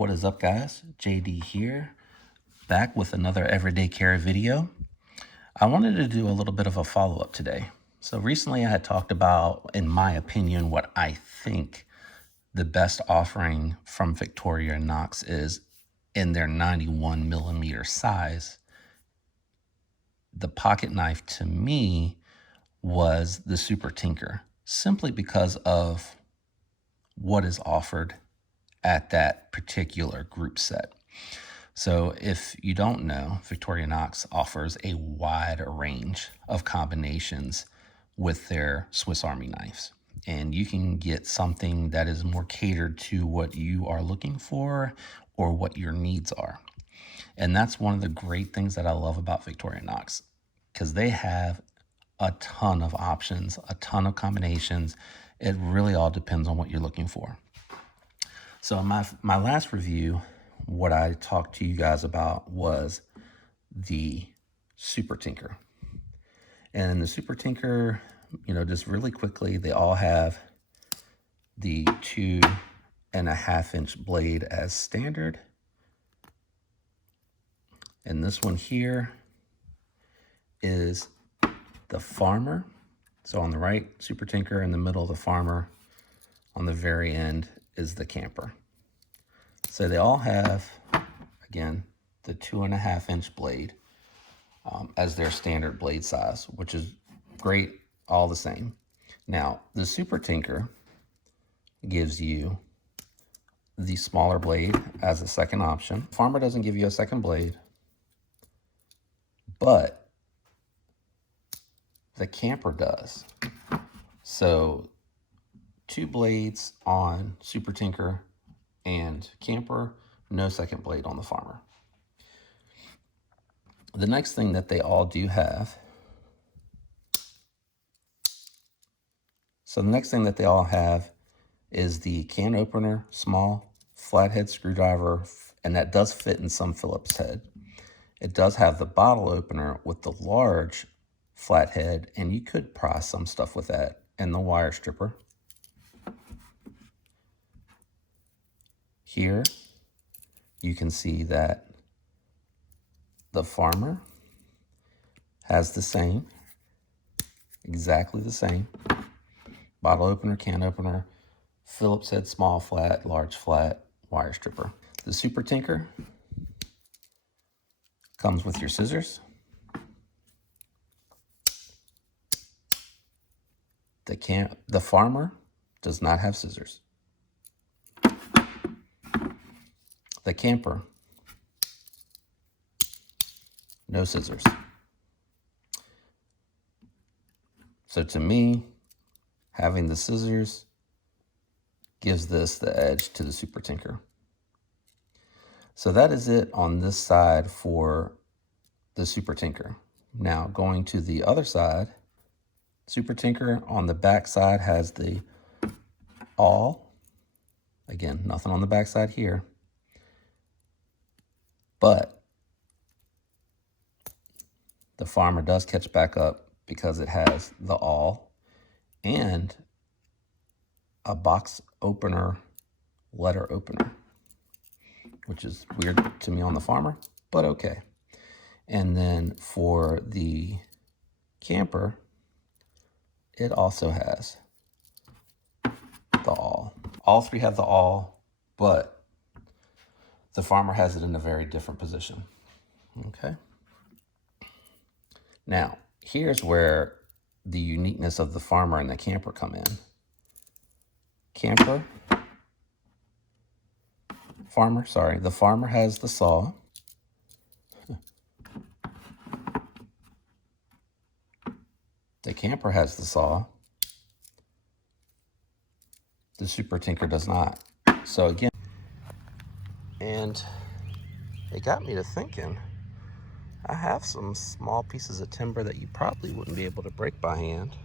What is up, guys? JD here, back with another everyday carry video. I wanted to do a little bit of a follow-up today. So recently I had talked about, in my opinion, what I think the best offering from Victorinox is in their 91mm size. The pocket knife to me was the Super Tinker, simply because of what is offered at that particular group set. So if you don't know, Victorinox offers a wide range of combinations with their Swiss Army knives. And you can get something that is more catered to what you are looking for or what your needs are. And that's one of the great things that I love about Victorinox, because they have a ton of options, a ton of combinations. It really all depends on what you're looking for. So in my last review, what I talked to you guys about was the Super Tinker. And the Super Tinker, just really quickly, they all have the 2.5-inch blade as standard. And this one here is the Farmer. So on the right, Super Tinker, in the middle, the Farmer. On the very end is the Camper. So they all have, again, the 2.5-inch blade as their standard blade size, which is great, all the same. Now, the Super Tinker gives you the smaller blade as a second option. Farmer doesn't give you a second blade, but the Camper does. So 2 blades on Super Tinker and Camper, no second blade on the Farmer. The next thing that they all do have, is the can opener, small flathead screwdriver, and that does fit in some Phillips head. It does have the bottle opener with the large flathead, and you could pry some stuff with that, and the wire stripper. Here, you can see that the Farmer has the same, exactly the same, bottle opener, can opener, Phillips head, small flat, large flat, wire stripper. The Super Tinker comes with your scissors. The Farmer does not have scissors. The Camper, no scissors. So to me, having the scissors gives this the edge to the Super Tinker. So that is it on this side for the Super Tinker. Now going to the other side, Super Tinker on the back side has the awl. Again, nothing on the back side here. But the Farmer does catch back up because it has the awl and a box opener, letter opener, which is weird to me on the Farmer, but okay. And then for the Camper, it also has the awl. All three have the awl, but the Farmer has it in a very different position. Okay. Now, here's where the uniqueness of the Farmer and the Camper come in. The Farmer has the saw. The Camper has the saw. The Super Tinker does not. So again, and it got me to thinking, I have some small pieces of timber that you probably wouldn't be able to break by hand.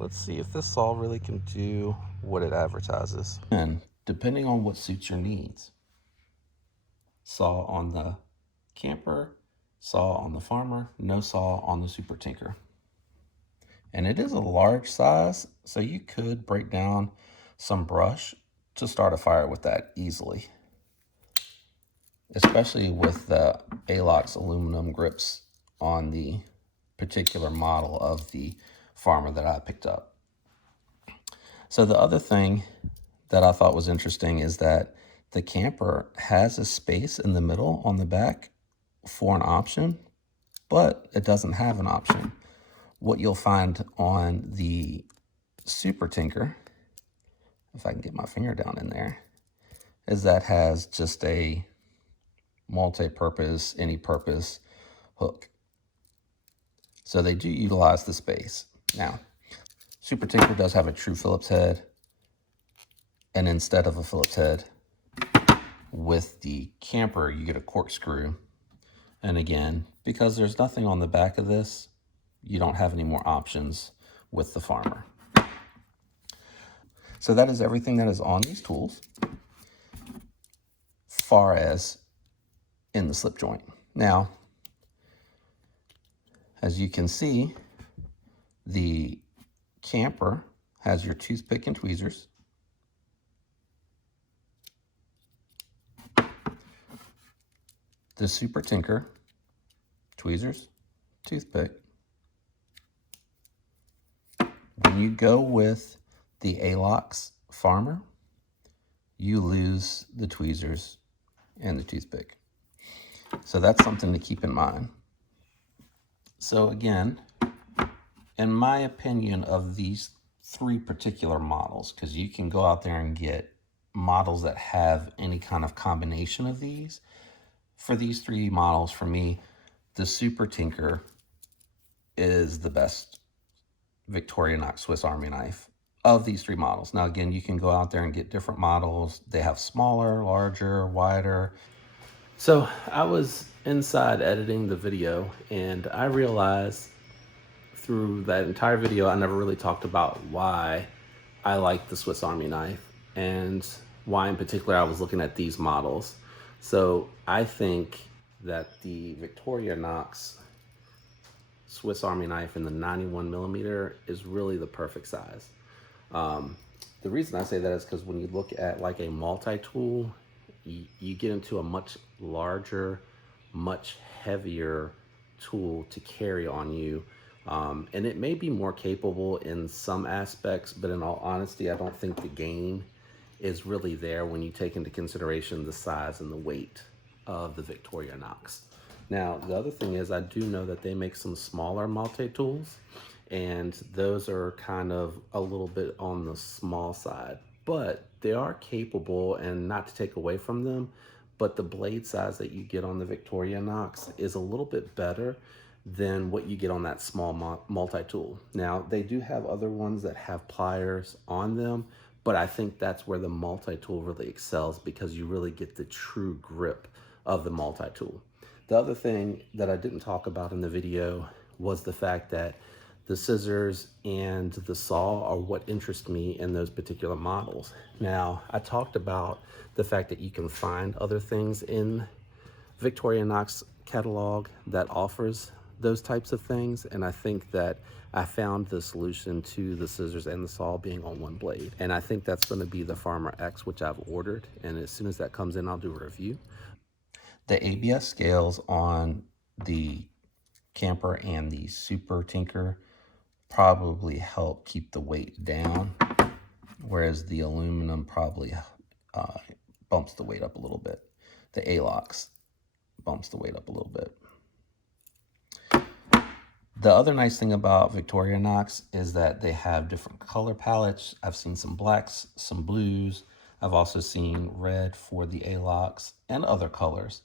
Let's see if this saw really can do what it advertises. And depending on what suits your needs. Saw on the Camper, saw on the Farmer, no saw on the Super Tinker. And it is a large size, so you could break down some brush to start a fire with that easily. especially with the Alox aluminum grips on the particular model of the Farmer that I picked up. So the other thing that I thought was interesting is that the camper has a space in the middle on the back for an option, but it doesn't have an option. What you'll find on the Super Tinker, if I can get my finger down in there, is that has just a multi-purpose, any purpose hook. So they do utilize the space. Now, Super Tinker does have a true Phillips head, and instead of a Phillips head, with the camper, you get a corkscrew. And again, because there's nothing on the back of this, you don't have any more options with the Farmer. So that is everything that is on these tools, far as in the slip joint. Now, as you can see, the camper has your toothpick and tweezers. The Super Tinker, tweezers, toothpick. When you go with the Alox Farmer, you lose the tweezers and the toothpick. So that's something to keep in mind. So again, in my opinion of these three particular models, because you can go out there and get models that have any kind of combination of these. For these three models, for me, the Super Tinker is the best Victorinox Swiss Army knife of these three models. Now, again, you can go out there and get different models. They have smaller, larger, wider. So I was inside editing the video, and I realized through that entire video, I never really talked about why I like the Swiss Army knife and why in particular I was looking at these models. So I think that the Victorinox Swiss Army knife in the 91mm is really the perfect size. The reason I say that is because when you look at like a multi-tool, you get into a much larger, much heavier tool to carry on you. And it may be more capable in some aspects, but in all honesty, I don't think the gain is really there when you take into consideration the size and the weight of the Victorinox. Now, the other thing is I do know that they make some smaller multi-tools, and those are kind of a little bit on the small side, but they are capable, and not to take away from them, but the blade size that you get on the Victorinox is a little bit better than what you get on that small multi-tool. Now, they do have other ones that have pliers on them, but I think that's where the multi-tool really excels, because you really get the true grip of the multi-tool. The other thing that I didn't talk about in the video was the fact that the scissors and the saw are what interest me in those particular models. Now, I talked about the fact that you can find other things in Victorinox catalog that offers those types of things, and I think that I found the solution to the scissors and the saw being on one blade, and I think that's going to be the Farmer X, which I've ordered, and as soon as that comes in, I'll do a review. The ABS scales on the camper and the Super Tinker probably help keep the weight down, whereas the aluminum probably bumps the weight up a little bit. The Alox bumps the weight up a little bit. The other nice thing about Victorinox is that they have different color palettes. I've seen some blacks, some blues. I've also seen red for the Alox and other colors.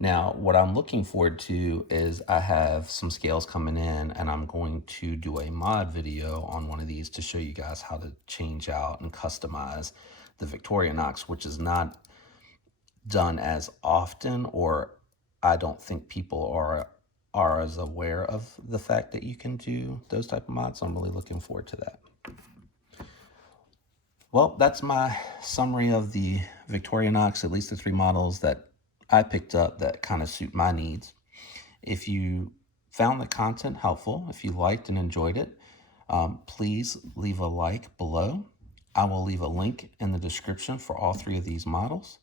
Now, what I'm looking forward to is I have some scales coming in, and I'm going to do a mod video on one of these to show you guys how to change out and customize the Victorinox, which is not done as often, or I don't think people are as aware of the fact that you can do those type of mods. So I'm really looking forward to that. Well, that's my summary of the Victorinox, at least the three models that I picked up that kind of suit my needs. If you found the content helpful, if you liked and enjoyed it, please leave a like below. I will leave a link in the description for all three of these models.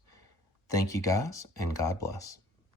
Thank you guys, and God bless.